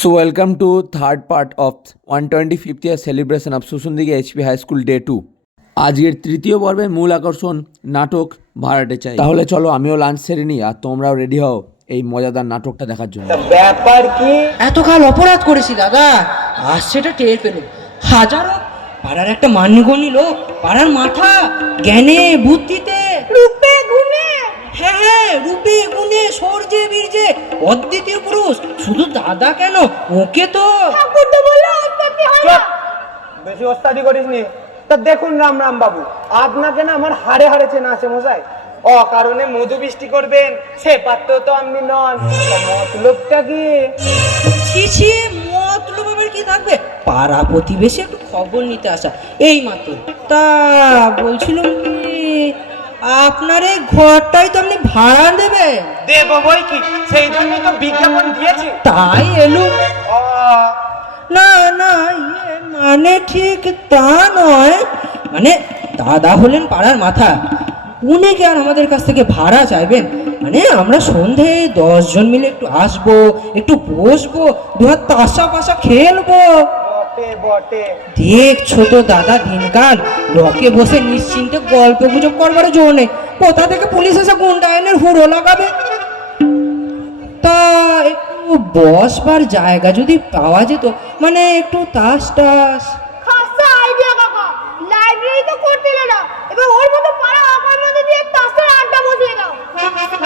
So welcome to third part of 125th year celebration of সুসুন্দিকে HP high school day 2। আজকের তৃতীয় পর্বের মূল আকর্ষণ নাটক ভাড়াটে চাই। তাহলে চলো আমিও লাঞ্চ সেরে নিই আর তোমরাও রেডি হও এই মজাদার নাটকটা দেখার জন্য। ব্যাপার কি এতকাল অপরাধ করেছি দাদা, আজ সেটা টের পেল। হাজারো পাড়ার একটা মান্যগণ্য লোক, পাড়ার মাথা, জ্ঞানে বুদ্ধিতে, রূপে গুণে, হ্যাঁ রূপে গুণে, সৌর্যে বীর্যে অদ্বিতীয় পুরুষ। শুধু দাদা কেন, ওকে তো বেশি ওস্তাদি করিস নি। তা দেখুন রাম রাম বাবু, আপনাকে না আমার হাড়ে হাড়ে চেনা আছে মশাই। কারণে মধু বৃষ্টি করবেন সে পাত্র তো আপনি নন। মতলবটা কি? ছি, মতলব আবার কি থাকবে? পাড়া প্রতিবেশী একটু খবর নিতে আসা, এই মাত্র। তা বলছিলাম কি, আপনার এই ঘরটাই তো আপনি ভাড়া দেবে? দেব বই কি, সেই জন্য তো বিজ্ঞাপন দিয়েছি। তাই এলুম। না না, মানে ঠিক তা নয়, মানে দাদা হলেন পাড়ার মাথা, উনি কি আর আমাদের কাছ থেকে ভাড়া চাইবেন? মানে আমরা সন্ধে 10 জন মিলে একটু আসবো, একটু বসবো, দুহাত তাসা পাশা খেলবো। বটে দেখছো তো দাদা, দিনকাল লকে বসে নিশ্চিন্তে গল্প গুজব করবার জোর নেই। কোথা থেকে পুলিশ এসে গুন্ডা আইনের হুড়ো লাগাবে? তা একটু বসবার জায়গা যদি পাওয়া যেত, মানে একটু তাস টাস। খাসা আইডিয়া কাকা, লাইব্রেরি তো করতেলে না, এবার ওর মতো পাড়া আঁকার মধ্যে দিয়ে তাসের আড্ডা বসিয়ে দাও।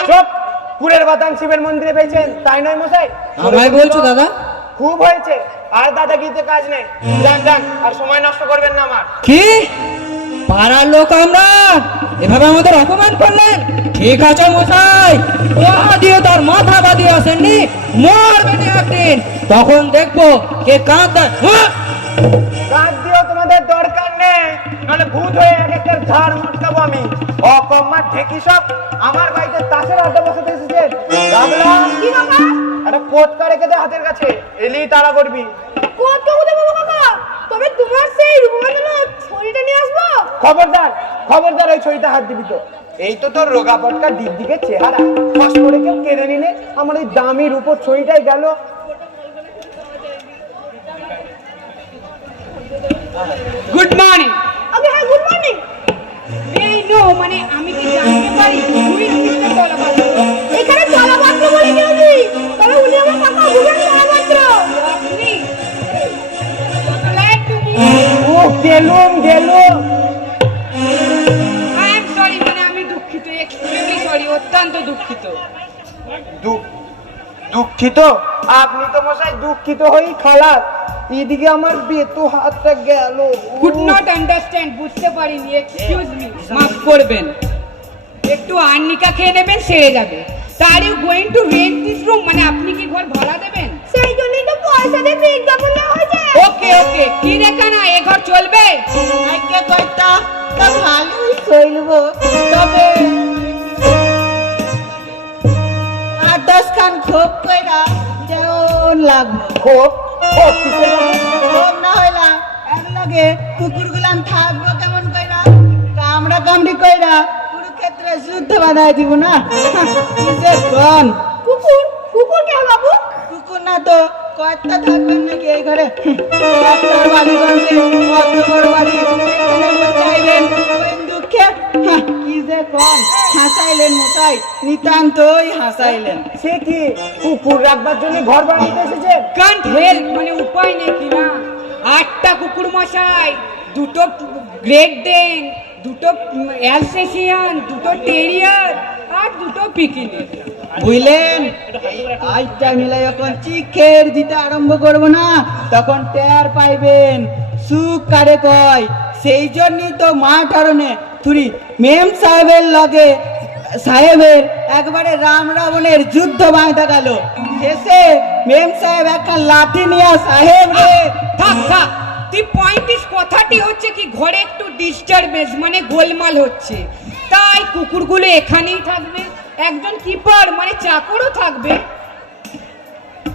চুপ! পুরের বাতান শিবের মন্দিরে পেয়েছেন তাই নয় মশাই? আমায় বলছো দাদা? খুব হয়েছে, আর দাদাগিরিতে কাজ নেই। যান আর সময় নষ্ট করবেন না আমার। কি পাড়ার লোক আমরা, এভাবে আমাদের অপমান করলেন? ঠিক আছে মশাই, দিয়ে তার মাথা বাঁধিয়ে আসেননি, মরবেন একদিন, তখন দেখবো কে কাঁদ দেয়। কাজ দিও, তোমাদের দরকার নেই, নাহলে ভূত হয়ে এক একটা ঝাড় মটকাবো আমি। অকম্মা ঠেকি সব আমার বাড়িতে তাসের আড্ডা বসাতে এসেছেন। রাখলাম কি কাকা? একটা কোটকা রেখে দে হাতের কাছে, এলি তাড়া করবি। কত কথা বলো কাকা, তবে তোমার সেই রূপমালা ছড়িটা নিয়ে আসবো। খবরদার ওই ছড়িটা হাত দিবি তো। এই তো তোর রোগা পটকা দিকে চেহারা, ফাঁস করে কেউ কেড়ে নিলে আমার ওই দামির উপর ছড়িটাই গেল। Good morning. আগে হ্যাঁ, গুড মর্নিং। এই নো, মানে আমি কি জানতে পারি তুই মিস্টার দলপাত্র? এখানে চলাপাত্র বলে কেউ নেই, তবে উনি আমার কাকা, বুঝেন চলাপাত্র। আপনি glad to meet you. O গেলুম I am sorry, মানে আমি দুঃখিত, এক্সট্রিমলি সরি, অত্যন্ত দুঃখিত। দুঃখিত? আপনি তো মশাই দুঃখিত হয়েই খালাস। এদিকে আমার বেতো হাতটা গেল। কুড নট আন্ডারস্ট্যান্ড, বুঝতে পারিনি, এক্সকিউজ মি, মাফ করবেন। একটু আর্নিকা খেয়ে নেবেন, সেরে যাবে। Are you going to rent this room, মানে আপনি কি ঘর ভাড়া দেবেন? সেই জন্যই তো পয়সা দিয়ে বিজ্ঞাপন দেওয়া হয়েছে। ওকে কি রেখা না, এ ঘর চলবে? আজকে কয়টা তা ভালোই চলবো, তবে 8-10 খান খোপ কইরা যেমন লাগবে। খুব খোপ না হইলা একলগে কুকুরগুলান থাকবো কেমন কইরা, কামড়া কামড়ি কইরা কুরুক্ষেত্রে যুদ্ধ বাঁধাই দিব না। কিসে কোন কুকুর কে বাবু? কুকুর না তো কয়টা থাকবেন নাকি এই ঘরে? একটার বাড়ি গঞ্জে অত বড় বাড়ি, এখানে চাইবেন ওই দুঃখে। কি যে কোন, হাসাইলেন মশাই, নিতান্তই হাসাইলেন। সে কি কুকুর রাখবার জন্য ঘর বানাতে এসেছে? কান্ট হেল্প, মানে উপায় নেই কি না। 8টা কুকুর মশাই, 2টো গ্রেট ডেন, 2টো অ্যালসেশিয়ান, 2টো টেরিয়ার আর 2টো পিকিনি। বুঝলেন, আজটা মিলে যখন চিখের দিতে আরম্ভ করবো না, তখন টের পাইবেন সুখ কারে কয়। সেই জন্যই তো মা কারণে তুই মেম সাহেবের একবারে রাম রাবণের যুদ্ধ বাঁধা গেল। শেষে মেম সাহেব একটা লাঠি নিয়ে সাহেব রে। থাক, তুই পয়েন্টিস কথাটি হচ্ছে কি, ঘরে একটু ডিস্টারবেন্স, মানে গোলমাল হচ্ছে, তাই কুকুরগুলো এখানেই থাকবে, একজন কিপার মানে চাকরও থাকবে।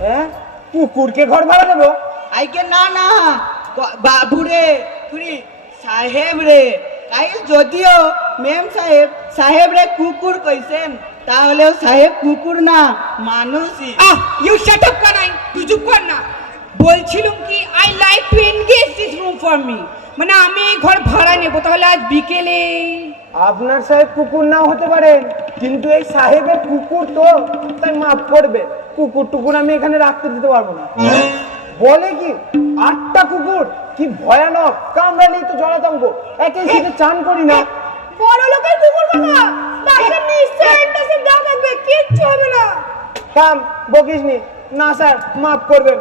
হ্যাঁ, কুকুরকে ঘর ভাড়া দেবো? আইকে না বাবু রে, তুই সাহেব রে। যদিও মেম সাহেব রে কুকুর কইছেন, তাহলেও সাহেব কুকুর না মানুষই। ইউ শাট আপ কানাই, তুই চুপ কর না। বলছিলাম কি I like to engage this room for me, মানে আমি এই ঘর ভাড়া নেব। তাহলে আজ বিকেলে আপনার সাহেব কুকুর নাও হতে পারেন, কিন্তু এই সাহেবের কুকুর তো, তাই মাফ করবে। কুকুর টুকুর আমি এখানে রাখতে দিতে পারবো না। বলে কি 8টা কুকুর, কি ভয়ানক, কামড়ালেই তো জড়াতঙ্গ, একই সাথে চান করি না। বড় লোকের কুকুর বাবা, তাকে নিশ্চয় অ্যান্টাসিড দেওয়া থাকবে, কিচ্ছু হবে না। থাম, বকিসনি না স্যার, মাফ করবেন।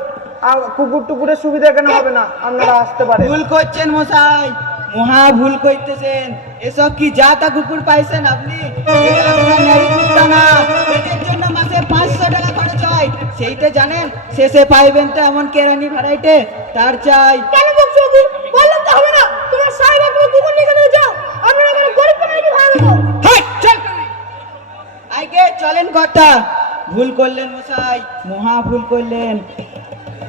আর কুকুর টুকুরের সুবিধা কেন হবে না, আপনারা আসতে পারেন। ভুল করছেন মশাই, মহা ভুল করতেছেন। এসব কি জাতা কুকুর পাইছেন আপনি? এরা আপনার ন্যায় কুত্তা না, এদের জন্য মাসে 500 টাকা খরচ হয়, সেইটা জানেন? শেষে পাইবেন তো এমন কেরানি ভ্যারাইটি, তার চাই। কেন বকছো বাবু? বললাম তো হবে না। তোমার সাহেব আর তোমার কুকুর নিয়ে এখানে যাও, আমরা এখানে গরিব ফ্যামিলিকে ভাড়া দেবো। চল কানাই। আইকে চলেন কথা। ভুল করলেন মশাই, মহা ভুল করলেন।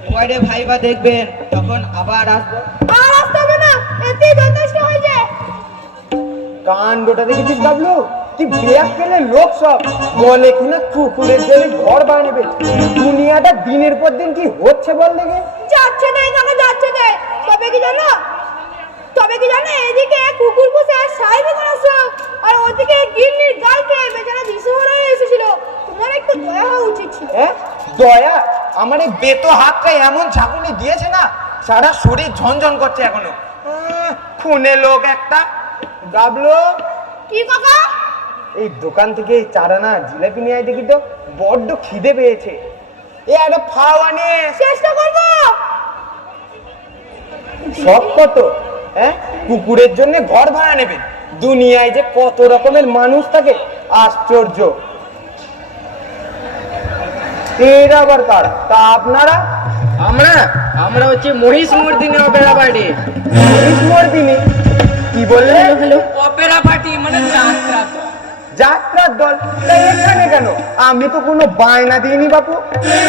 পরে ভাইবা দেখবেন, তখন আবার আসবো। আর আসতে হবে না, এতেই যথেষ্ট হয়েছে। কাণ্ডটা দেখেছিস বাবলু, কি বিরাট পেলে লোক সব বলে কিনা কুকুরের জন্য ঘর বানাবে। দুনিয়াটা দিনের পর দিন কি হচ্ছে বল দেখে। যাচ্ছে না এখানে, যাচ্ছে না। তবে কি জানো, তবে কি জানো, এদিকে কুকুর পুষে সাহেবই করাচ্ছ, আর ওদিকে গিন্নির গালকে বেচারা দিশেহারা হয়ে এসেছিল। তোমার একটু দয়া হওয়া উচিত ছিল। হ্যাঁ দয়া, আমার এই বেতো হাতটা এমন ঝাঁকুনি দিয়েছে না, সারা শরীর ঝনঝন করছে এখনো। খুনে লোক একটা। গাবলো, কি কাকা? এই দোকান থেকে এই চারানা জিলাপি নিয়ে আয় দেখি তো, বড্ড খিদে পেয়েছে। এ একটা ফাওয়া নিয়ে চেষ্টা করবো। সব কত, হ্যাঁ কুকুরের জন্য ঘর ভাড়া নেবে। দুনিয়ায় যে কত রকমের মানুষ থাকে, আশ্চর্য। এরা আবার কারা? তা আপনারা? আমরা হচ্ছে মহিষ মর্দিনী অপেরা পার্টি। মর্দিনী? কি বললে? অপেরা পার্টি মানে যাত্রা তো। যাত্রার দল? তা এখানে কেন? আমি তো কোনো বায়না দিইনি বাপু।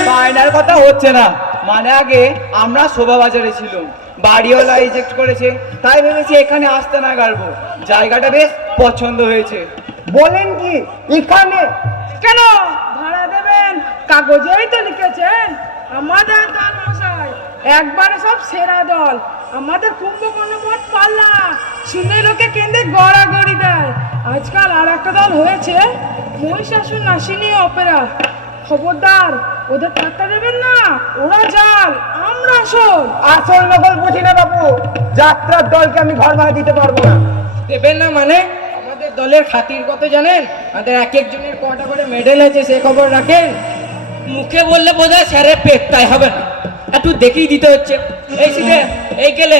বায়নার কথা হচ্ছে না, মানে আগে আমরা শোভাবাজারে ছিলাম, বাড়িওয়ালা রিজেক্ট করেছে, তাই ভেবেছি এখানে আসতে না গাড়বো। জায়গাটা বেশ পছন্দ হয়েছে। বলেন কি এখানে? কেন ভাড়া দেবেন? কাগজেই তো লিখেছেন আমাদের দল মশাই একবারে সব সেরা দল। আমাদের কুম্ভকর্ণ মঠ পাল্লা শুনে লোকে কেঁদে গড়াগড়ি দেয়। আজকাল আর একটা দল হয়েছে, মহিষাসুর নাসিনী অপেরা। খবরদার, ওদের টাকা দেবেন না, ওরা জাল, আমরা আসল। আসল নকল বুঝি না বাপু, যাত্রার দলকে আমি ঘর ভাড়া দিতে পারবো না। দেবেন না মানে? আমাদের দলের খাতির কত জানেন? আমাদের এক একজনের কটা করে মেডেল আছে, সে খবর রাখেন? মুখে বললে বোধহয় স্যারের পেটটাই হবে না, একটু দেখেই দিতে হচ্ছে। এই সিটে এই গেলে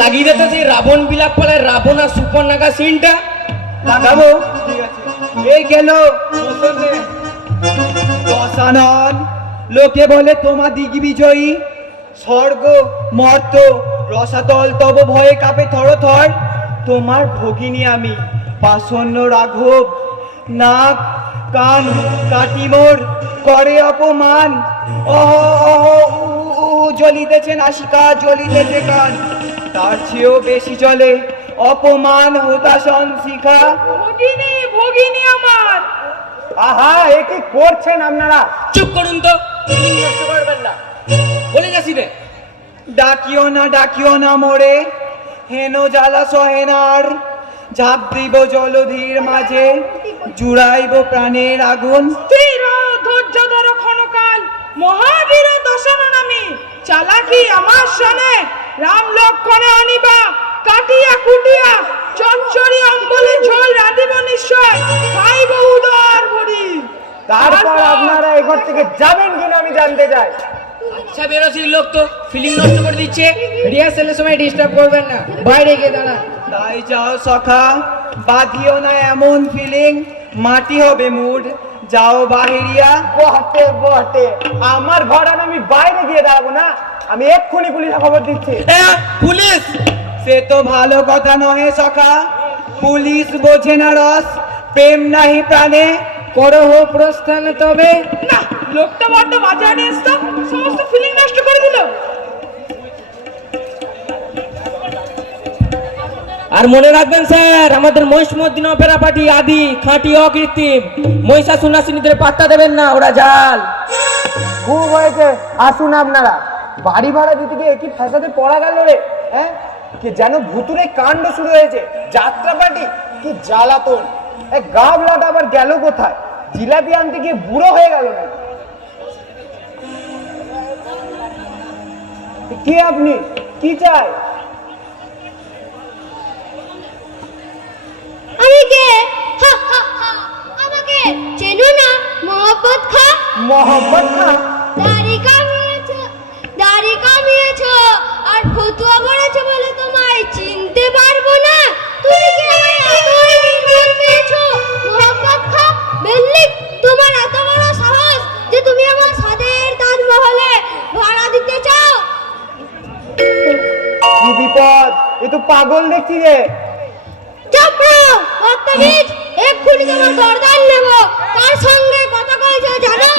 লাগিয়ে দিতে সেই রাবণ বিলাপ পালায় রাবণ আর সুপর্ণাকা সিনটা লাগাবো। ঠিক আছে, এই গেল দশানন। লোকে বলে তোমা দিগি বিজয়ী, স্বর্গ মর্ত রসাতল তব ভয়ে কাঁপে থরথর। তোমার ভগিনী আমি, পাষণ্য রাঘব, নাক কান কাটিমোর করে অপমান। জ্বলিতেছে নাসিকা, জ্বলিতেছে কান, তার চেয়েও বেশি চলে অপমান হতাশন শিখা। ভগিনী ভগিনী আমার। আহা, এ কি করছেন আপনারা? চুপ করুন তো, নষ্ট করবেন না, বলে গেছি রে। ডাকিও না মোরে, হেন জ্বালা সহেনার, ঝাঁপ দিব জলধির মাঝে, জুড়াইব প্রাণের আগুন। স্থির ধৈর্য ধর ক্ষণকাল, মহাবীর দশানন আমি। চালাকি আমার সনে, রাম লক্ষণে আনিবা, কাটিয়া কুটিয়া চচ্চড়ি অম্বলে ঝোল রাঁধিব নিশ্চয়, খাইব উদর ভরি। তারপর আপনারা এই ঘর থেকে যাবেন কিনা আমি জানতে চাই। আচ্ছা বেরোসির লোক তো ফিলিং নষ্ট করে দিচ্ছে, রিহার্সালের সময় ডিস্টার্ব করবেন না, বাইরে গিয়ে দাঁড়া। তাই যাও সখা, বাঁধিও না এমন ফিলিং, মাটি হবে মুড, যাও বাহিরিয়া। বটে বটে, আমার ঘর আর আমি বাইরে গিয়ে দাঁড়াবো না, আমি এক্ষুনি পুলিশে খবর দিচ্ছি। পুলিশ? সে তো ভালো কথা নহে সখা, পুলিশ বোঝে না রস, প্রেম নাহি প্রাণে, করহ প্রস্থান তবে। না, লোকটা বড্ড বাজে আনিস তো, সমস্ত ফিলিং নষ্ট করে দিল। আর মনে রাখবেন স্যার, আমাদের মহিষমর্দিনী অপেরা পার্টি আদি খাঁটি অকৃত্রিম। মহিষাসুর নাসিনীদের পাত্তা দেবেন না, ওরা জাল। খুব হয়েছে, আসুন আপনারা। বাড়ি ভাড়া দিতে গিয়ে কি ফ্যাসাদে পড়া গেল রে, হ্যাঁ? কি যেন ভুতুরে কাণ্ড শুরু হয়েছে, যাত্রা পার্টি, কি জ্বালাতন। এক গাবলাটা আবার গেল কোথায়? জিলাপি আনতে গিয়ে বুড়ো হয়ে গেল না? কি আপনি কি চাই? আমি কে? হা, হা, হা। আমাকে চেনো না? মোহাম্মদ খান। মোহাম্মদ খান? দাড়ি কামিয়েছো আর ফতুয়া পড়েছো বলে তোমায় চিনতে পারবো না? তুমি কি আমায় এতই নির্বোধ পেয়েছো মোহাম্মদ খান? বেল্লি, তোমার এত বড় সাহস যে তুমি আমার সাদের তাজমহলে ভাড়া দিতে চাও? কি বিপদ, এ তো পাগল দেখছি রে। চুপ করো, বদতমিজ! এক্ষুনি তোমার গর্দান নেব। কার সঙ্গে কথা কইছো জানো?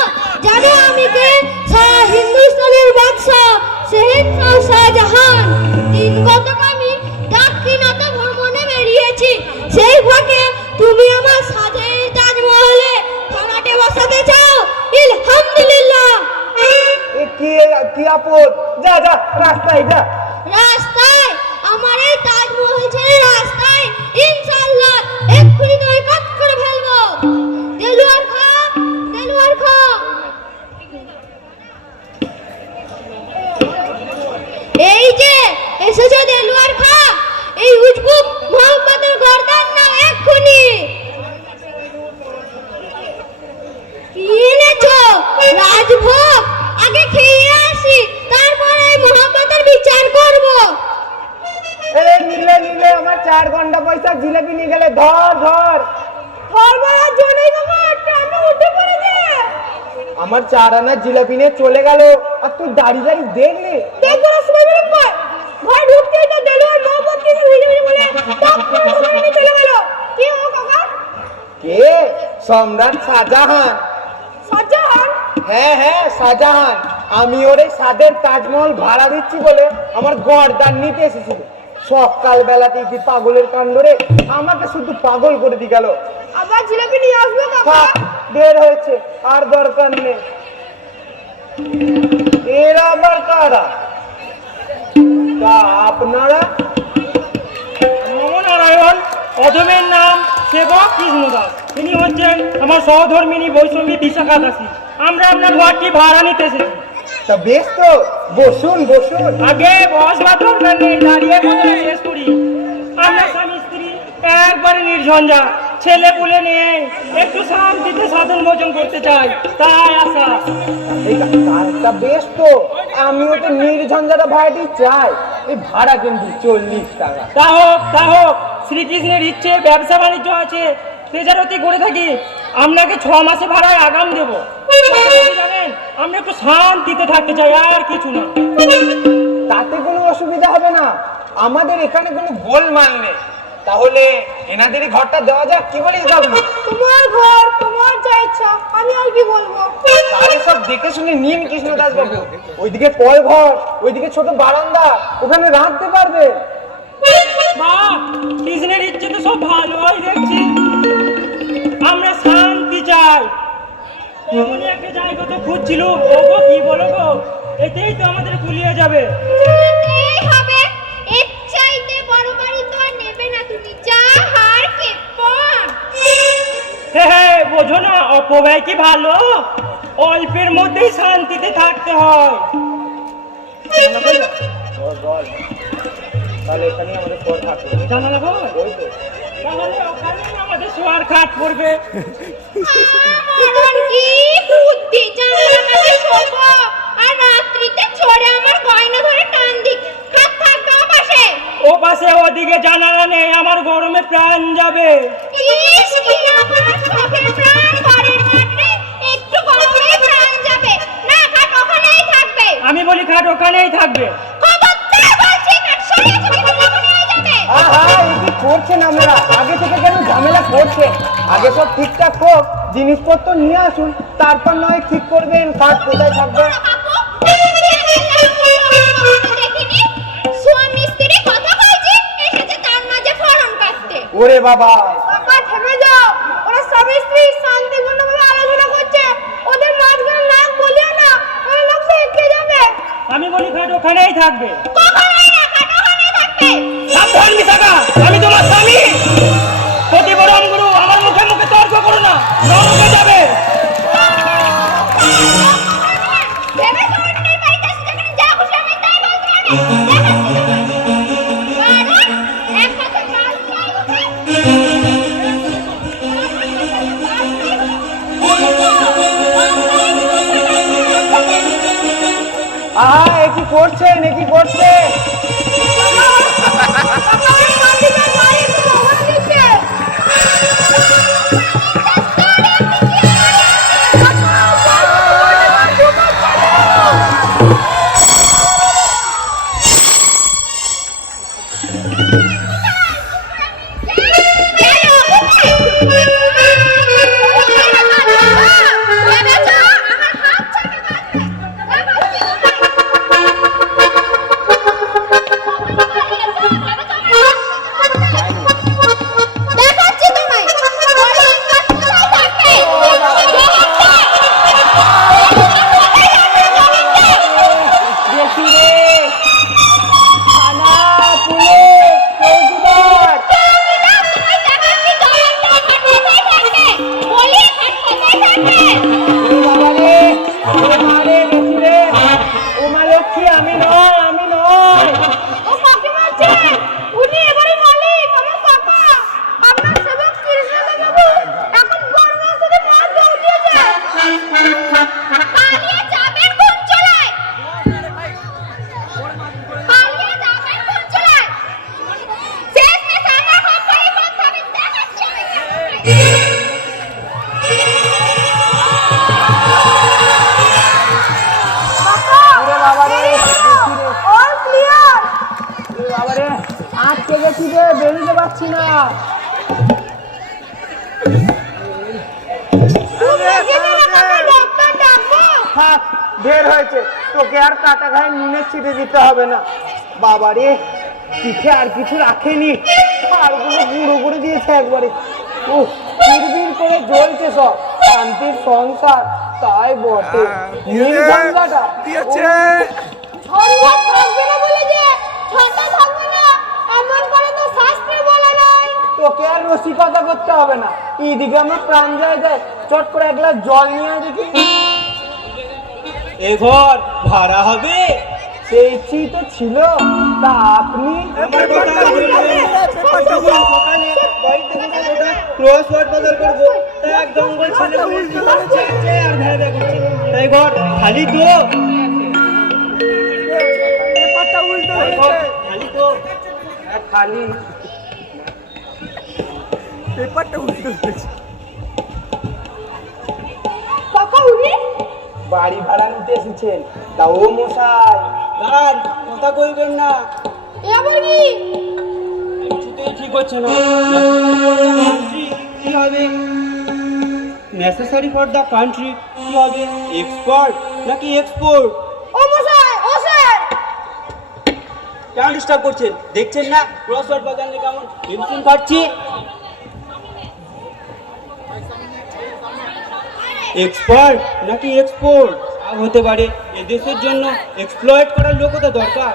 জানো আমি কে? সারা হিন্দুস্তানের বাদশা শেহনশাহ শাহজাহান। দিন কতক আমি দাক্ষিণাত্য ভ্রমণে বেরিয়েছি, সেই ফাঁকে তুমি আমার সাদের তাজমহলে ভাড়াটে বসাতে চাও? আলহামদুলিল্লাহ। এ কি আপদ, যা যা রাস্তায় যা। রাস্তায়? আমার এই তাজমহল ছেড়ে রাস্তায়? ইনশাআল্লাহ এক্ষুনি তোমায় কাট করে ফেলবো। দেলোয়ার খা, দেলোয়ার খা। এই যে এসেছো দেলোয়ার খা, এই উজবুক মোহাম্মদের গর্দান নাও এক্ষুনি। কি এনেছো? রাজভোগ? আগে খেয়ে আসি, তারপরে মোহাম্মদের বিচার করব। নিলে আমার 4 ঘন্টা পয়সা জিলাপি নিয়ে গেলে। ধর ধর। ধর্মরাজ জন্যই তোমার ট্রেনে উঠে পড়েছে। আমার 4 আনা জিলাপি নিয়ে চলে গেল, আর তুই দাঁড়িয়ে দাঁড়িয়ে দেখলি? দেখবো না, সময় বেরোব কর। ঘরে ঢুকতেই তো দেলোয়ার মোহাম্মদ কিছু ভিজে বলে টপ করে ধরে নিয়ে চলে গেল। কি ও কাকা? কে? সম্রাট শাহজাহান। শাহজাহান? হ্যাঁ হ্যাঁ, শাহজাহান। আমি ওর এই সাদের তাজমহল ভাড়া দিচ্ছি বলে আমার গর্দান নিতে এসেছিল। সকাল বেলাতেই কি পাগলের কাণ্ড রে, আমাকে শুধু পাগল করে দিয়ে গেল। আবার জিলাপি নিয়ে আসবো কাকা? থাক, বের হয়েছে, আর দরকার নেই। এরা আবার কারা? তা আপনারা? নমনারায়ণ, অধমের নাম সেবক কৃষ্ণদাস। তিনি হচ্ছেন আমার সহধর্মিনী বৈষ্ণবী বিশাখা দাসী। আমরা আপনার ঘরটি ভাড়া নিতে এসেছি। তা বেশ তো, বসুন বসুন। আগে বসবার দরকার নেই, দাঁড়িয়ে কথা শেষ করি। আমরা স্বামী স্ত্রী একবারে নির্ঝঞ্ঝা, ছেলে পুলে নিয়ে একটু শান্তিতে সাধন ভোজন করতে চাই, তাই আসা। তা বেশ তো, আমিও তো নির্ঝঞ্ঝাটা ভাড়াটি চাই। এই ভাড়া কিন্তু 40 টাকা। তা হোক, শ্রীকৃষ্ণের ইচ্ছে, ব্যবসা বাণিজ্য আছে, তেজারতি করে থাকি। আপনাকে 6 মাসে ভাড়ায় আগাম দেবো। জানেন, আমরা একটু শান্তিতে থাকতে চাই, আর কিছু না। তাতে কোনো অসুবিধা হবে না, আমাদের এখানে কোনো গোলমাল নেই। তাহলে এনাদেরই ঘরটা দেওয়া যাক, কি বলিস বাবু? তোমার ঘর, তোমার যা ইচ্ছা, আমি আর কি বলবো। তাহলে সব দেখে শুনে নিন কৃষ্ণদাস বাবু। ওইদিকে পয় ঘর, ওইদিকে ছোট বারান্দা, ওখানে রাখতে পারবে। বাহ, কৃষ্ণের ইচ্ছে তো সব ভালোই দেখছি। আমরা শান্তি চাই, এমনই একটা জায়গা তো খুঁজছিল। ওগো কি বলো গো, এতেই তো আমাদের গুলিয়ে যাবে। এই হবে, এর চাইতে বড় বাড়ি তো আর নেবে না তুমি। যা হার কে পর। হে, বোঝো না, অপব্যয় কি ভালো? অল্পের মধ্যেই শান্তিতে থাকতে হয়। তাহলে এখানেই আমাদের ঘর থাকবে। জানালা ঘর? ওই তো। তাহলে ওখানে আমাদের শোয়ার খাট পড়বে। আমার কি বুদ্ধি, জানলা কাছে শোবো আর রাত্রিতে চড়ে আমার গয়না ধরে টান দিক। খাট থাকবে ও পাশে। ও পাশে ওদিকে জানালা নেই, আমার গরমে প্রাণ যাবে। ইস, কি আমার শখের প্রাণ, ঘরের খাট নেই, একটু গরমে প্রাণ যাবে। না, খাট ওখানেই থাকবে। আমি বলি খাট ওখানেই থাকবে। খবরদার বলছি, খাট সরিয়ে তুমি ওখানে নিয়ে যাবে। আহা, এই কি করছেন আপনারা? আগে থেকে কেন ঝামেলা করছেন? আগে সব ঠিকঠাক হোক, জিনিসপত্র নিয়ে আসুন, তারপর নয় ঠিক করবেন কাজ কোথায় থাকবে। দেখিনি, স্বামী স্ত্রী কথা বলছে, এসেছে তার মাঝে ফড় বাবা। কাকা থেমে যাও, ওরা স্বামী স্ত্রী শান্তিপূর্ণভাবে আলোচনা করছে, ওদের মাঝখানে নাক বলিও না, ওরা লোক এগিয়ে যাবে। আমি বলি খাট ওখানেই থাকবে। কখনোই না, কাকা ওখানেই থাকবে। সাবধান মিতাকা, আমি তোমার স্বামী। প্রতি বরম গুরু, আমার মুখে মুখে তর্ক করো না, নরকে যাবে। ভেবে তোমাদের বাড়িতে এসে যেখানে যা খুশি আমি তাই বলতে পারি। দেখাচ্ছি তোমায়। কারণ এক হাতে কাজ চাই আহা, এ কি করছেন, এ কি করছে? দেখাচ্ছি তোমায়। দেখি রে, থানা, পুলিশ, চৌকিদার। ও বাবা রে, ও মা রে, দেখি রে। ও মা লক্ষ্মী, আমি নয়, আমি নয়। ও কাকিমা আছেন, উনি এবারে মালিক, আমার কাকা। আপনার সেবক কৃষ্ণবাবু এখন গর্ভের সাথে মাছ ধরে দিয়েছে। পালিয়ে যাবেন কোন চলায়? পালিয়ে যাবেন কোন চলায়? শেষমেশ আমার হাত ধরে কথা আমি দেখাচ্ছি আমি কাকে। ওরে বাবা রে, দেখি রে। All clear. ওরে বাবা রে, আটকে গেছি রে, বেরোতে পারছি না। ডাক্তার ডাকবো? থাক, ঢের হয়েছে, তোকে আর কাটা ঘায়ে নুনে ছিটে দিতে হবে না। বাবা রে, পিঠে আর কিছু রাখেনি, হাড়গুলো গুঁড়ো করে দিয়েছে একবারে। ও বিড়বিড় করে জ্বলছে সব, শান্তির সংসার তাই বটে। নীল ঝঞ্ঝাটা ঝঞ্ঝাট থাকবে না বলে যে ঝঞ্ঝা থাকবে না এমন করে তো শাস্ত্রে বলা নাই। তোকে আর রসিকতা করতে হবে না, এইদিকে আমার প্রাণ যায় যায়। চট করে এক গ্লাস জল নিয়ে দেখি। এ ঘর ভাড়া হবে? সেই ইচ্ছেই তো ছিল, তা আপনি ক্রসওয়ার্ড বদল করবো, তা এক জঙ্গল ছেলে আর ভেড়া করছে, তাই ঘর খালি তো? খালি তো? খালি কাকা উনি বাড়ি ভাড়া নিতে এসেছেন, তা ও মশাই। দাঁড়ান, কথা কইবেন না, এবার কি কিছুতেই ঠিক হচ্ছে না। কি হবে? নেসেসারি ফর দ্য কান্ট্রি কি হবে? এক্সপোর্ট নাকি এক্সপোর্ট? ও মশাই, ও স্যার কেন ডিস্টার্ব করছেন? দেখছেন না ক্রসওয়ার্ড বাজারে কেমন টেনশন কাটছি? এক্সপার্ট নাকি এক্সপোর্ট হতে পারে। এদেশের জন্য এক্সপ্লয়েট করার লোকও তো দরকার।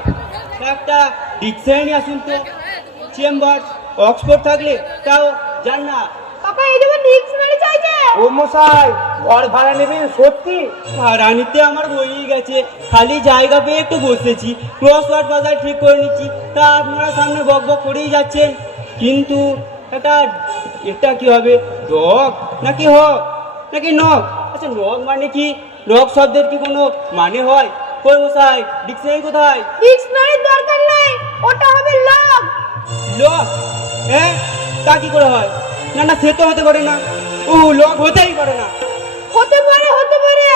একটা ডিকশনারি আসুন তো, চেম্বার অক্সফোর্ড থাকলে তাও জান না। কাকা এই যেমন ডিকশনারি চাইছে। ও মশাই, ঘর ভাড়া নেবেন সত্যি? রানিতে আমার বইই গেছে, খালি জায়গা পেয়ে একটু বসেছি, ক্রসওয়ার্ড বাজার ঠিক করে নিচ্ছি, তা আপনারা সামনে বক বক করেই যাচ্ছেন। কিন্তু এটা কি হবে? ডগ নাকি হক নাকি নক? আচ্ছা নক মানে কি? নক শব্দের কি কোনো মানে হয়? কই মশাই, ডিকশনারি কোথায়? ডিকশনারির দরকার নাই, ওটা হবে লগ। লক? হ্যাঁ, তা কি করে হয়? না না, সে তো হতে পারে না। ও লক হতেই পারে না। হতে পারে, হতে পারে।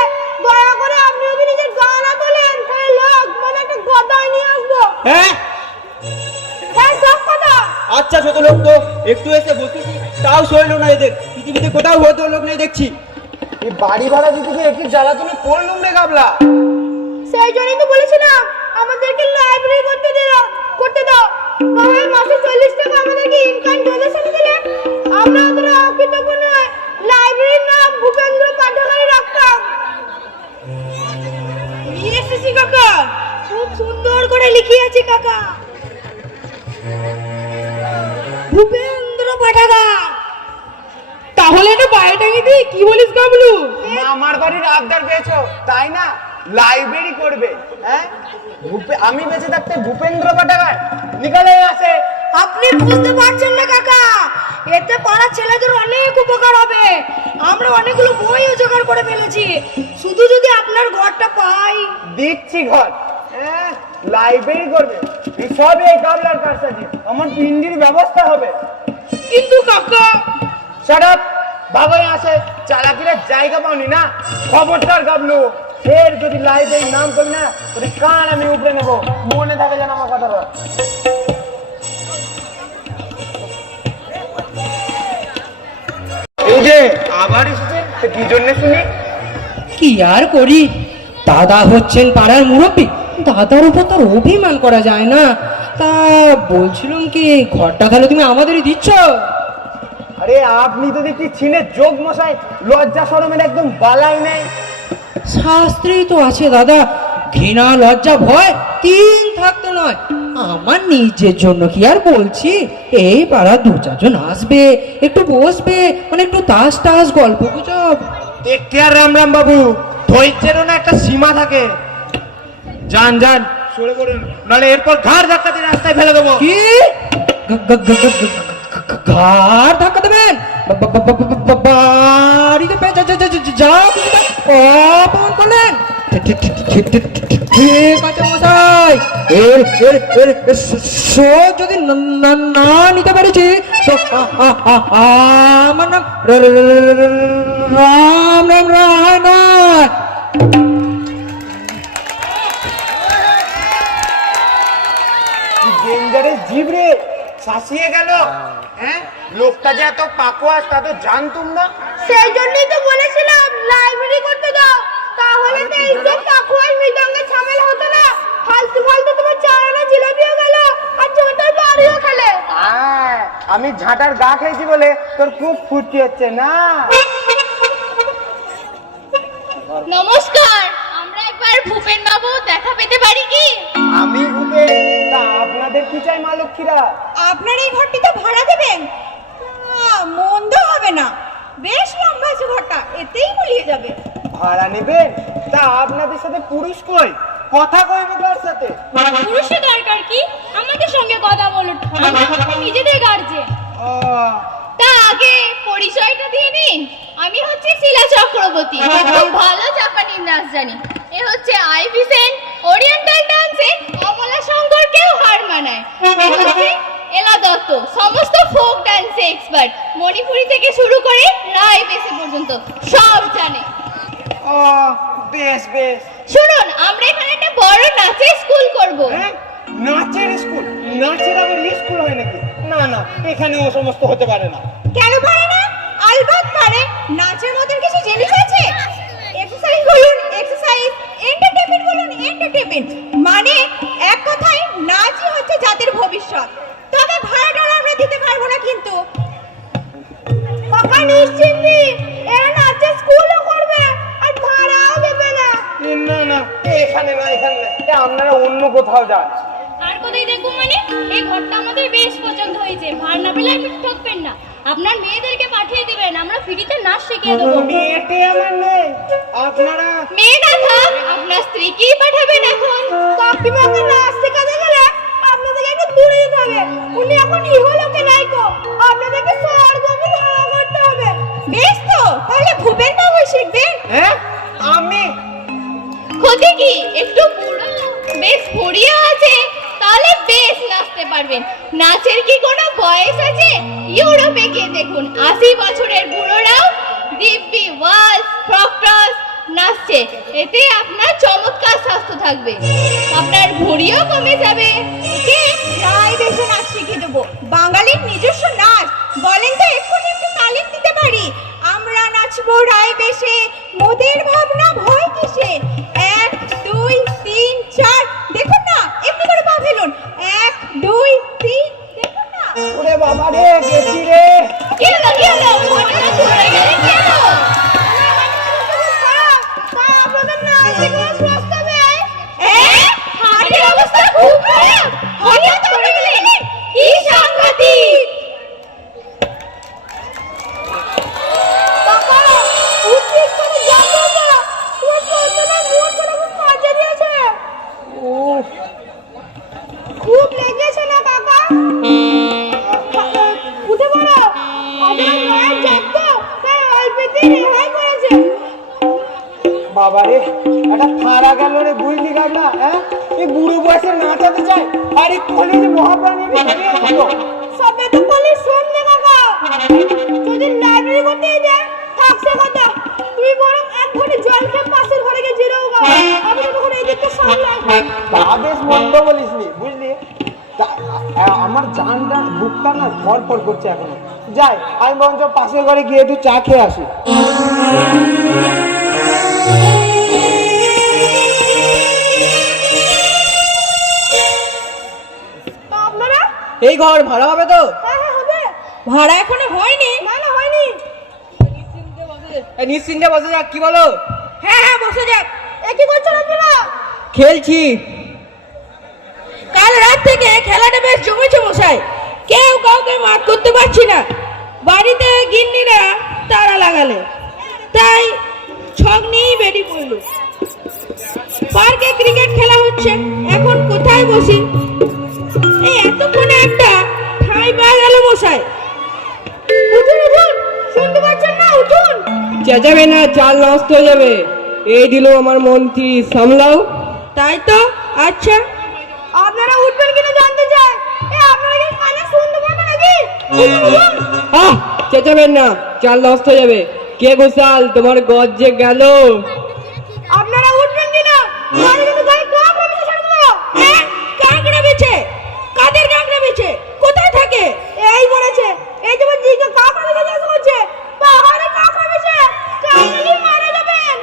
দয়া করে আপনি যদি নিজের গানা তোলেন তাহলে লগ মানে একটা গদাই নিয়ে আসবো। হ্যাঁ হ্যাঁ, সব কথা। আচ্ছা, ছোট লোক তো একটু এসে বসেছি, তাও সইল না এদের। পৃথিবীতে কোথাও হত লোক নেই দেখছি। এই বাড়ি ভাড়া দিতে গিয়ে একটু জ্বালাতনে করলুম রে গাবলা। সেই জন্যই তো বলেছিলাম আমাদেরকে লাইব্রেরি করতে দাও। নাহলে মাসে 40 টাকা আমাদেরকে ইনকাম ডোনেশন দিলে দেখিয়েছি কাকা, ভূপেন্দ্র পাঠাগার। তাহলে এটা বাইরে দিই, কি বলিস গাবলু? মামার বাড়ির আবদার পেয়েছো তাই না, লাইব্রেরি করবে। হ্যাঁ, আমি বেঁচে থাকতে ভূপেন্দ্র পাঠাগার নিকালে আসে। আপনি বুঝতে পারছেন না কাকা, এতে পাড়ার ছেলেদের অনেক উপকার হবে। আমরা অনেকগুলো বইও জোগাড় করে ফেলেছি, শুধু যদি আপনার ঘরটা পাই। দিচ্ছি ঘর। হ্যাঁ, লাইব্রেরি করবে, এই সবই এই কাবলার কারসাজি। আমার পিন্ডির ব্যবস্থা হবে। কিন্তু কাকা, শাট আপ, ভাগই আসে। চালাকিরা জায়গা পাওনি না, খবরদার গাবলু। ফের যদি লাইব্রেরির নাম করি না, তোর কান আমি উপরে নেবো, মনে থাকে যেন আমার কথাটা। এই যে আবার এসেছে, তো কি জন্য শুনি? কি আর করি, দাদা হচ্ছেন পাড়ার মুরব্বী, দাদার উপর তো আর অভিমান করা যায় না। তা বলছিলাম কি, ঘরটা তাহলে তুমি আমাদেরই দিচ্ছ? আরে আপনি তো দেখছি ছিনের যোগ মশাই, লজ্জা শরমের একদম বালাই নেই। শাস্ত্রেই তো আছে দাদা, ঘৃণা লজ্জা ভয় তিন থাকতে নয়। আমার নিজের জন্য কি আর বলছি, এই পাড়া দু চারজন আসবে, একটু বসবে, মানে একটু তাস টাস গল্প গুজব। দেখতে আর রাম রাম বাবু, ধৈর্যেরও না একটা সীমা থাকে। যান যান, সরে করুন, নাহলে এরপর ঘাড় ধাক্কা দিয়ে রাস্তায় ফেলে দেবো। কি ঘাড় ধাক্কা দেবেন? বাড়িতে যা অপমান করলেন। ঠিক আছে মশাই, শোধ যদি না নিতে পেরেছি তো আমার নাম রাম রাম রায় নয়। ডেঞ্জারাস জীব রে, শাসিয়ে গেল। হ্যাঁ, লোকটা যে এত পাকোয়াস তা তো জানতুম না। সেই জন্যই তো বলেছিলাম লাইব্রেরি করতে দাও, তাহলে তো এইসব কাকুয়ার মৃদঙ্গে ঝামেলা হতো না। ফালতু ফালতু তোমার চারানা জিলাপিও গেল আর ছোটার বাড়িও খেলে। আমি ঝাঁটার গা খেয়েছি বলে তোর খুব ফুর্তি হচ্ছে না। নমস্কার, আমরা একবার ভূপেন বাবু দেখা পেতে পারি কি? আমি ভূপে, তা আপনাদের কি চাই মা লক্ষ্মীরা? আপনার এই ঘরটি তো ভাড়া দেবেন? মন্দ হবে না, বেশ লম্বা আছে ঘরটা, এতেই গুলিয়ে যাবে। ভাড়া নেবেন? তা আপনাদের সাথে পুরুষ কই, কথা কইবে কার সাথে? পুরুষের দরকার কি, আমাদের সঙ্গে কথা বলুন, আমরা তো নিজেদের গার্জেন। ও, তা আগে পরিচয়টা দিয়ে নিন। আমি হচ্ছে শিলা চক্রবর্তী, খুব ভালো জাপানি নাচ জানি। এ হচ্ছে আইভি সেন, ওরিয়েন্টাল ডান্সে অমলা শঙ্করকেও হার মানায়। এ হচ্ছে এলা দত্ত, সমস্ত ফোক ডান্সে এক্সপার্ট, মণিপুরি থেকে শুরু করে রায় বেসে পর্যন্ত সব জানে। ও, বেশ বেশ। শুনুন, আমরা এখানে একটা বড় নাচের স্কুল করব। হ্যাঁ, নাচের স্কুল? নাচের আবার স্কুল হয় নাকি? না না, এখানে ও সমস্ত হতে পারে না। কেন পারে না? আলবাত পারে। নাচের মতন কিছু জিনিস আছে? এক্সারসাইজ বলুন এক্সারসাইজ, এন্টারটেইনমেন্ট বলুন এন্টারটেইনমেন্ট, মানে এক কথায় নাচই হচ্ছে জাতির ভবিষ্যৎ। তবে ভাড়াটা আমরা দিতে পারবো না কিন্তু। কাকা নিশ্চিন্তি, এরা নাচের স্কুলও করবে আর ভাড়াও দেবে না। না না, এখানে না, এখানে না, আপনারা অন্য কোথাও যান। আর কোথায় দেখবো মানে? এই ঘরটা আমাদের বেশ পছন্দ হয়েছে, ভাড়া না পেলে আপনি ঠকবেন না। আপনার মেয়েদেরকে পাঠিয়ে দিবেন, আমরা ফ্রিতে নাচ শিখিয়ে দেবো। মেয়েটি আমার নেই, আপনারা। মেয়ে না থাক, আপনার স্ত্রীকেই পাঠাবেন এখন। কাকিমাকে নাচ শেখাতে গেলে আপনাদেরকে একটু দূরে যেতে হবে। উনি এখন ইহলোকে নাইকো, আপনাদেরকে স্বর্গকে ধারণা করতে হবে। বেশ তো, তাহলে ভূপেন বাবু শিখবেন। হ্যাঁ, আমি? ক্ষতি কি, একটু বুড়ো বেশ ভরিয়া আছে, তাহলে বেশ নাচতে পারবেন। নাচের কি কোনো বয়স আছে? ইউরোপে গিয়ে দেখুন, 80 বছরের বুড়োরাও দিব্যি ওয়ালস, ফ্রক টস নাচছে। এতে আপনার চমৎকার স্বাস্থ্য থাকবে, আপনার ভুঁড়িও কমে যাবে। ওকে, রায় বেশে নাচ শিখিয়ে দেবো, বাঙালির নিজস্ব নাচ। বলেন তো এক্ষুনি একটু তালিম দিতে পারি। আমরা নাচবো রায় বেশে, মোদের ভাবনা ভয় কিসে। 1 2 3 4, দেখুন না এমনি করে পা ফেলুন। 1 2 3, দেখুন না। ওরে বাবা রে, গেছি রে। কি হলো কি হলো, ঘটনা ঘুরে গেলে কি হলো? আপনাদের নাচ শেখানোর প্রস্তাবে হাটের অবস্থা হঠাৎ করে গেলেন, কি সাংঘাতিক! কাকা, উচিত করে যাবো না। তোমার প্রথমে মুখ করে খুব কাজে দিয়েছে। খুব লেগেছে না কাকা? উঠে পড়ো। আপনার মায়ের জাত তো, তাই অল্পেতেই রেহাই করেছে। বাবারে, একটা ফাড়া গেল রে, বুঝলি গাবলা? হ্যাঁ, এই বুড়ো বয়সে নাচাতে চায় আর একটুখানি যে মহাপ্রাণী সবে তো বলি শুনবে কাকা, যদি লাইব্রেরি করতে যায় থাকছে কথা, তুই বরং এক ঘরে জল খেয়ে পাশের ঘরে গিয়ে জিরাও গা। আমি তো তখন এই দিকটা সামলাই। তা বেশ মন্দ বলিসনি, বুঝলি? আমার জানটা বুকটা না ধরপড় করছে এখনো। যাই, আমি বরঞ্চ পাশের ঘরে গিয়ে একটু চা খেয়ে আসি। তা আপনারা? এই ঘর ভাড়া হবে তো? হ্যাঁ হ্যাঁ হবে। ভাড়া এখনো হয়নি? না না হয়নি। নিশ্চিন্তে বসে যাক, কি বলো? হ্যাঁ হ্যাঁ বসে যাক। এ কি করছেন আপনারা? খেলছি। কাল রাত থেকে খেলাটা বেশ জমেছে মশাই, কেউ কাউকে মাঠ করতে পারছি না। বাড়িতে গিন্নিরা তারা লাগালে, তাই ছক নিয়েই বেরিয়ে পড়লো। পার্কে ক্রিকেট খেলা হচ্ছে, এখন কোথায় বসি? এই এতক্ষণে একটা ঠাঁই পাওয়া গেল মশাই। উঠুন উঠুন, শুনতে পাচ্ছেন না? উঠুন। চেঁচাবে না, চাল নষ্ট হয়ে যাবে। এই দিল আমার মন্ত্রী, সামলাও। তাই তো, আচ্ছা। আপনারা উঠবেন কিনা জানতে চাই। আপনারা কি কানে শুনতে পাবেন নাকি? উঠুন উঠুন। চেঁচাবেন না, চাল নষ্ট হয়ে যাবে। কে গোসাল, তোমার গজ যে গেল। আপনারা উঠবেন কিনা? নাহলে কিন্তু গায়ে কামড়ে মেরে ছেড়ে দেবো। হ্যাঁ, কাঁকড়া বেছে? কাদের কাঁকড়া বেছে? কোথায় থাকে? এই বলেছে, এই যে জিজ্ঞাসা কামড়ে মেরে জিজ্ঞাসা করছে, পাহাড়ে কামড়ে মেরে কামড়ে মারা যাবেন।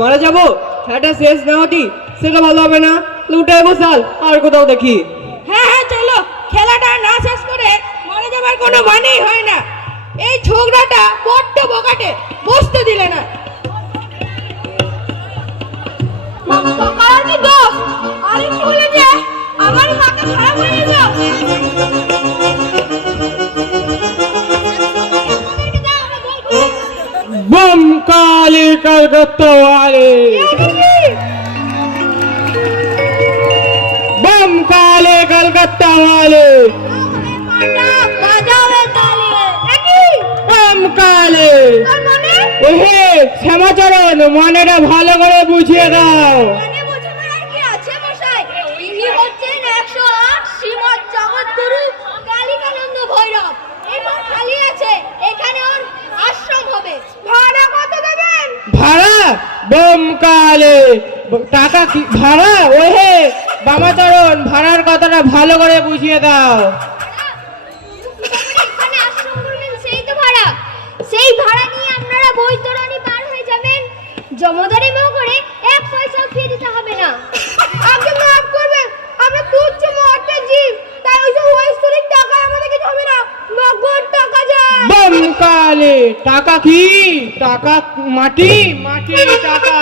মারা যাবো? সেটা শেষ না হতি, সেটা ভালো হবে না। লুটে গোসাল, আর কোথাও দেখি। হ্যাঁ হ্যাঁ চলো, খেলাটা না শেষ করে মারা যাবার কোনো মানেই হয় না। এই ছোকরাটা বড্ড বকাটে, বসতে দিলে না। কাকার কি দোষ? আরে কি বলেছে? আমার মাথা খারাপ হয়ে গেল। बम काले कलकत्ता वाले, बम काले कलकत्ता वाले, বাজাও তালি। একই बम काले। তার মানে ওহে শ্যামাচরণ, মানেটা ভালো করে বুঝিয়ে দাও। মানে বোঝানোর আর কি আছে মশাই? ইনি হচ্ছেন 108 শ্রীমৎ জগৎগুরু কালিকানন্দ ভৈরব। এবার খালি আছে, এখানে ওর আশ্রম হবে। ভাড়া কত দেবেন? ভাড়া? বম কালে। টাকা কি ভাড়া? ওহে বামাচরণ, ভাড়ার কথাটা ভালো করে বুঝিয়ে দাও। এখানে আশ্রম করবেন, সেই তো ভাড়া। সেই ভাড়া নিয়ে আপনারা বৈতরণী পার হয়ে যাবেন। জমাদারি মোহ করে 1 পয়সাও ফিরে দিতে হবে না। আপনি মাফ করবেন, আমরা তুচ্ছ মর্তে জীব, তাই ওইসব ঐশ্বরিক টাকা আমাদের কিছু হবে না। নগদ টাকা যায়। বম কালে। টাকা কি? টাকা মাটি, মাটির টাকা।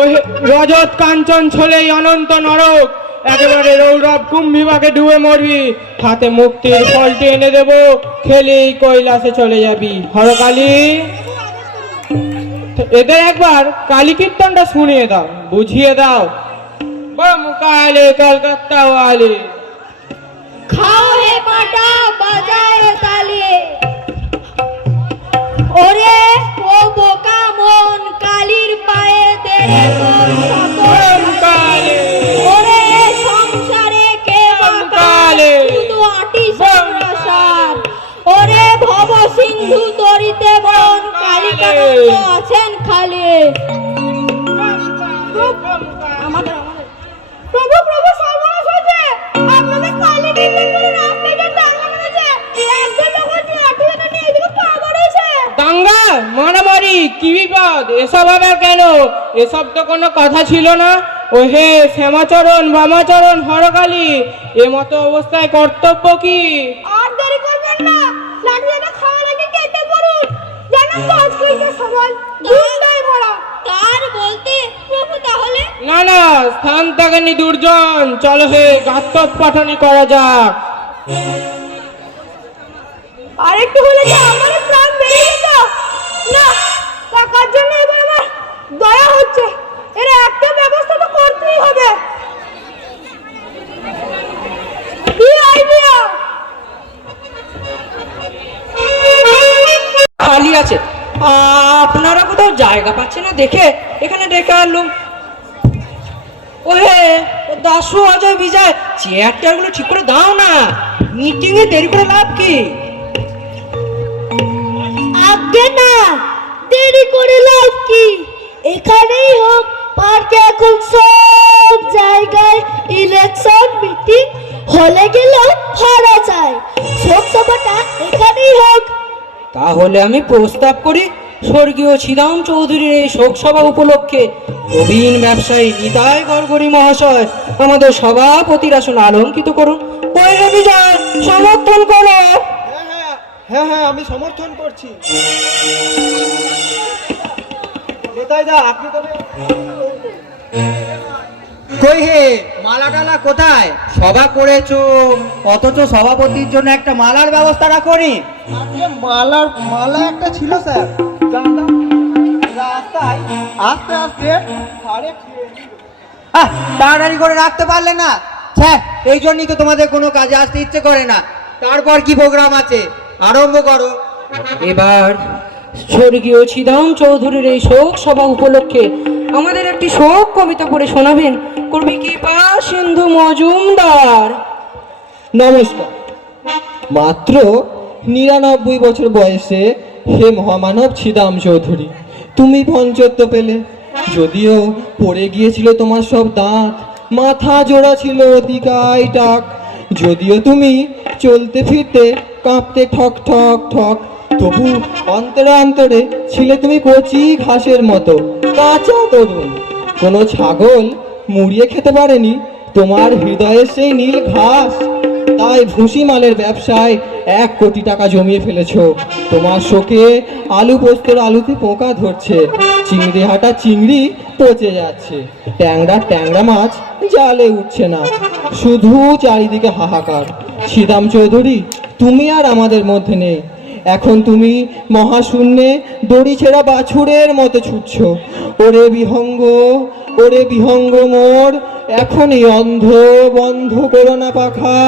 ওই রজত কাঞ্চন ছলেই অনন্ত নরক, একেবারে রৌরব কুম্ভিবাকে ডুবে মরবি। হাতে মুক্তির ফলটি এনে দেবো, খেলেই কৈলাসে চলে যাবি। হরকালী, এদের একবার কালী কীর্তনটা শুনিয়ে দাও, বুঝিয়ে দাও। বম কালে কলকাতা ওয়ালে। খাও হে পাটা, বাজাও তালি। ওরে ও বোকা মন, কালির পায়ে দেরে তোর সকল কালে। ওরে সংসারে কে কালে। শুধু আটি সংসার। ওরে ভব সিন্ধু তরিতে বন, কালিকানন্দ আছেন খালি। প্রভু প্রভু সর্বনাশ হয়েছে। আপনাদের কালী কীর্তন করে রাস্তায় যে দাঙ্গা মেরেছে, একজন লোক হচ্ছে 8 জনে নিয়ে এদিকে পাগল হয়েছে। দাঙ্গা মারামারি কি বিপদ? এসব আবার কেন? এসব তো কোনো কথা ছিল না। ও হে শ্যামাচরণ, বামাচরণ, হরকালী, এ মতো অবস্থায় কর্তব্য কি? আর দেরি করবেন না, লাঠিটা খাওয়া লাগে কেটে পড়ুন। জানেন তো আজকালকার সমাজ গুন্ডায় ভরা। তার বলতে বাবু তাহলে? না না, স্থান থাকেনি দুর্জন, চলো হে গাত্তত পাঠানি করা যাক। আরেকটু হলে যে আমার প্রাণ বেরিয়ে যেত। না, টাকার জন্য এবার আমার দয়া হচ্ছে, এর একটা ব্যবস্থা তো করতেই হবে। কি আইডিয়া? খালি আছে, আপনারা কোথাও জায়গা পাচ্ছেন না দেখে এখানে ডেকে আনলুম। ওহে ও দাসু অজয় বিজয়, চেয়ার টেয়ার গুলো ঠিক করে দাও না, মিটিং এ দেরি করে লাভ কি? আগে না, দেরি করে লাভ কি? এখানেই হোক, পার্কে এখন সব জায়গায় ইলেকশন মিটিং হলে গেলেও ভাড়া চাই, লোকসভাটা এখানেই হোক। তাহলে আমি প্রস্তাব করি, স্বর্গীয় শ্রীরাম চৌধুরীর এই শোক সভা উপলক্ষে প্রবীণ ব্যবসায়ী নিতাই গড়গড়ি মহাশয় আমাদের সভাপতির আসন অলঙ্কিত করুন। ওই রে বিজয়, সমর্থন করো। হ্যাঁ হ্যাঁ, আমি সমর্থন করছি। নেতাই দা, আপনি তবে কই হে, মালা টালা কোথায়? সভা করেছো অথচ সভাপতির জন্য একটা মালার ব্যবস্থা করি। মালা একটা ছিল স্যার, রাস্তায় আস্তে আস্তে সাড়ে তাড়াতাড়ি করে রাখতে পারলে না? হ্যাঁ, এই জন্যই তো তোমাদের কোনো কাজে আসতে ইচ্ছে করে না। তারপর কি প্রোগ্রাম আছে, আরম্ভ করো। এবার স্বর্গীয় শ্রীরাম চৌধুরীর এই শোক সভা উপলক্ষে আমাদের একটি শোক কবিতা পড়ে শোনাবেন কবি কৃপা সিন্ধু মজুমদার। নমস্কার। মাত্র 99 বছর বয়সে হে মহামানব শ্রীরাম চৌধুরী, তুমি পঞ্চত্ব পেলে। যদিও পড়ে গিয়েছিল তোমার সব দাঁত, মাথা জোড়া ছিল অতিকায় টাক। যদিও তুমি চলতে ফিরতে কাঁপতে ঠক ঠক ঠক, তবু অন্তরে অন্তরে ছিলে তুমি কচি ঘাসের মতো কাঁচা তরুণ। কোনো ছাগল মুড়িয়ে খেতে পারেনি তোমার হৃদয়ের সেই নীল ঘাস। তাই ভুসি মালের ব্যবসায় 1 কোটি টাকা জমিয়ে ফেলেছো। তোমার শোকে আলু পোস্তর আলুতে পোকা ধরছে, চিংড়ি হাটা চিংড়ি পচে যাচ্ছে, ট্যাংরা মাছ জালে উঠছে না, শুধু চারিদিকে হাহাকার। শ্রীরাম চৌধুরী, তুমি আর আমাদের মধ্যে নেই। এখন তুমি মহাশূন্যে দড়ি ছেঁড়া বাছুরের মতো ছুটছো। ওরে বিহঙ্গ মোর, এখনই অন্ধ বন্ধ করো না পাখা।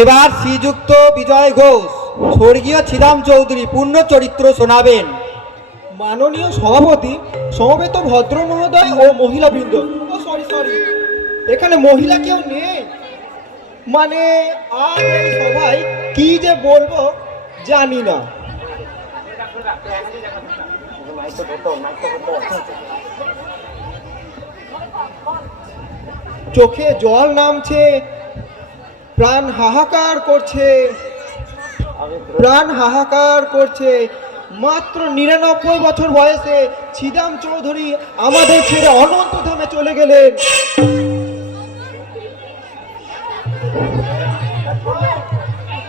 এবার শ্রীযুক্ত বিজয় ঘোষ স্বর্গীয় শ্রীরাম চৌধুরী পূর্ণ চরিত্র শোনাবেন। মাননীয় সভাপতি, সমবেত ভদ্র মহোদয় ও মহিলাবৃন্দ, সরি, এখানে মহিলা কেউ নেই। মানে আজ এই সভায় কি যে বলবো জানি না। চোখে জল নামছে, প্রাণ হাহাকার করছে। মাত্র 99 বছর বয়সে শ্রীরাম চৌধুরী আমাদের ছেড়ে অনন্ত ধামে চলে গেলেন।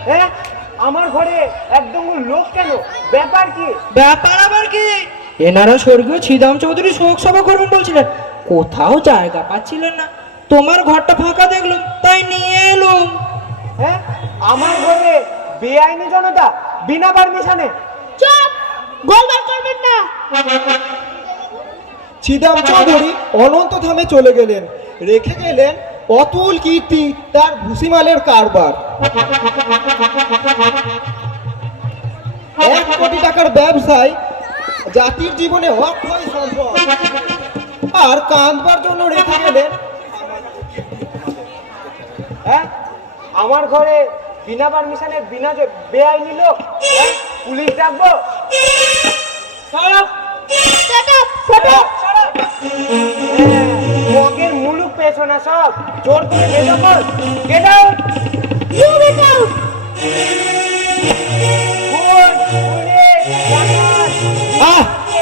হ্যাঁ, আমার ঘরে একদম লোক কেন? ব্যাপার কি? ব্যাপার আবার কি? এনারা স্বর্গীয় শ্রীরাম চৌধুরী শোক সভা করবেন বলছিলেন, কোথাও জায়গা পাচ্ছিলেন না, তোমার ঘরটা ফাঁকা দেখলাম তাই নিয়ে এলুম। হ্যাঁ, আমার ঘরে বেআইনি জনতা বিনা পারমিশনে। চুপ, গোলমাল করবেন না। শ্রীরাম চৌধুরী অনন্ত ধামে চলে গেলেন, রেখে গেলেন অতুল কীর্তি তার ভুসিমালের কারবার। 1 কোটি টাকার ব্যবসায় জাতির জীবনে অক্ষয় সম্পদ, আর কাঁদবার জন্য রেখে গেলেন। হ্যাঁ, আমার ঘরে বিনা পারমিশনে বিনা বেআইনি লোক, হ্যাঁ? পুলিশ ডাকবো? মগের মুলুক পেছো না সব, জোর করে বের কর। Get out.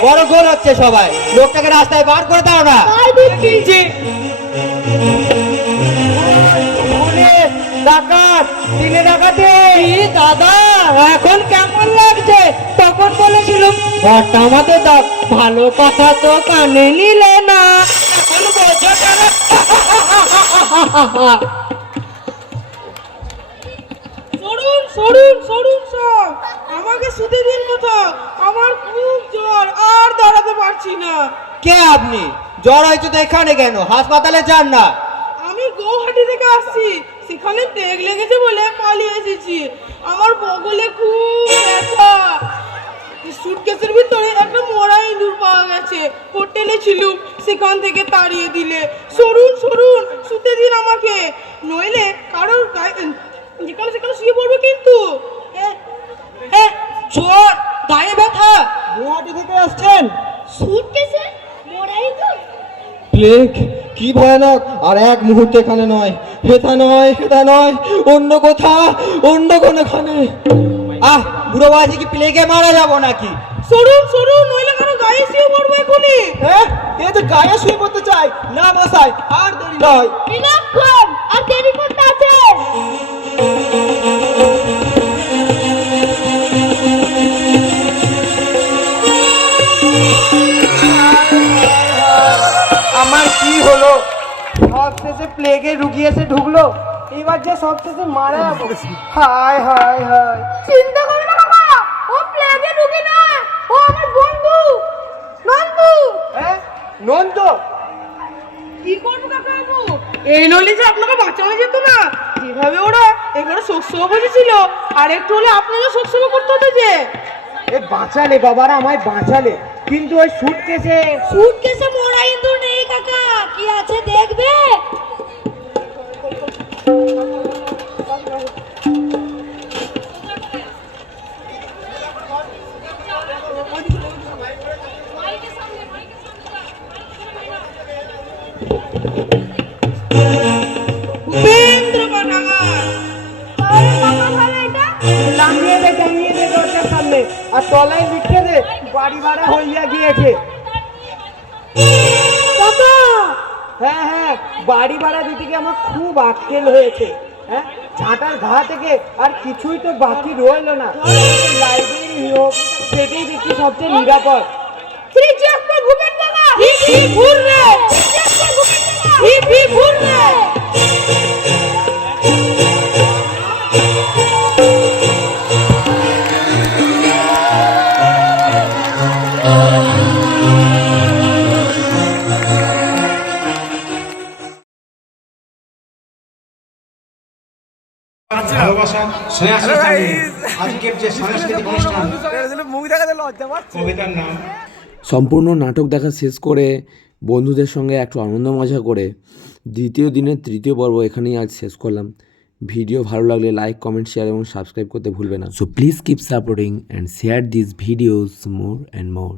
বড় গোল হচ্ছে সবাই, লোকটাকে রাস্তায় বার করে দাও না। ডাকাত, দিনে ডাকাতে। দাদা এখন কেমন লাগছে? তখন বলেছিলাম ঘরটা আমাদের দাও, ভালো কথা তো কানে নিলে না, এখন বোঝো কেন? সরুন সরুন সরুন সব, আমাকে শুতে দিন কোথাও, আমার খুব জ্বর, আর দাঁড়াতে পারছি না। কে আপনি? জ্বর হয়েছে তো এখানে কেন? হাসপাতালে যান না। আমি গৌহাটি থেকে আসছি, সেখানে টেক লেগেছে বলে পালিয়ে এসেছি। আমার বগলে খুব ব্যথা। সুটকেসের ভিতরে একটা মরা ইঁদুর পাওয়া গেছে, হোটেলে ছিলুম, সেখান থেকে তাড়িয়ে দিলে। সরুন সরুন, শুতে দিন আমাকে, নইলে কারোর গায়ে যেখানে সেখানে শুয়ে পড়বো কিন্তু। জ্বর, গায়ে ব্যথা, গুয়াহাটি থেকে আসছেন? সুটকেসে মোড়াই তো প্লেগ কি ভয়ানক! আর এক মুহূর্তে এখানে নয়, হেথা নয়, হেথা নয়, অন্য কোনোখানে। আহ, বুড়ো বয়সে কি প্লেগে মারা যাবো নাকি? সরুন সরুন, নইলে কারো গায়ে শুয়ে পড়বো এখনই। হ্যাঁ, এ তো গায়ে শুয়ে পড়তে চাই না মশাই, আর দেরি নয়। বিলক্ষণ, আর দেরি করতে আছে। আমার কি হলো? সব শেষে প্লেগে রুগী এসে ঢুকলো, এবার যে সব শেষে মারা যাবো। হায় হায় হায়। চিন্তা করো না বাবা, ও প্লেগে ঢুকে না, ও আমার বন্ধু নন্দু। হ্যাঁ, নন্দ? কি করবো কাকাবু? এই নলি যে আপনাকে বাঁচানো যেত না, যেভাবে ওরা এবারে শস্য বসেছিল, আর একটু হলে আপনাকে শস্য করতে হতো যে। এ বাঁচালে বাবারা, আমায় বাঁচালে, কিন্তু ওই সুটকেসে সুটকেসে মোড়া ইঁদুর নেই কাকা, কি আছে দেখবে? ভূপেন্দ্র পাঠাগার। টাঙিয়ে দে দরজার সামনে, আর তলায় লিখে দে বাড়ি ভাড়া হইয়া গিয়েছে। হ্যাঁ হ্যাঁ, বাড়ি ভাড়া দিতে গিয়ে আমার খুব আক্কেল হয়েছে। হ্যাঁ, ঝাঁটার ঘা থেকে আর কিছুই তো বাকি রইলো না। লাইব্রেরি হোক, সেটাই দেখি সবচেয়ে নিরাপদ। ভালোবাসা স্নেহাশী আজকের যে সাংস্কৃতিক অনুষ্ঠান, কবিতার নাম। সম্পূর্ণ নাটক দেখা শেষ করে বন্ধুদের সঙ্গে একটু আনন্দ মজা করে দ্বিতীয় দিনের তৃতীয় পর্ব এখানেই আজ শেষ করলাম। ভিডিও ভালো লাগলে লাইক, কমেন্ট, শেয়ার এবং সাবস্ক্রাইব করতে ভুলবে না। So please keep supporting and share this videos more and more.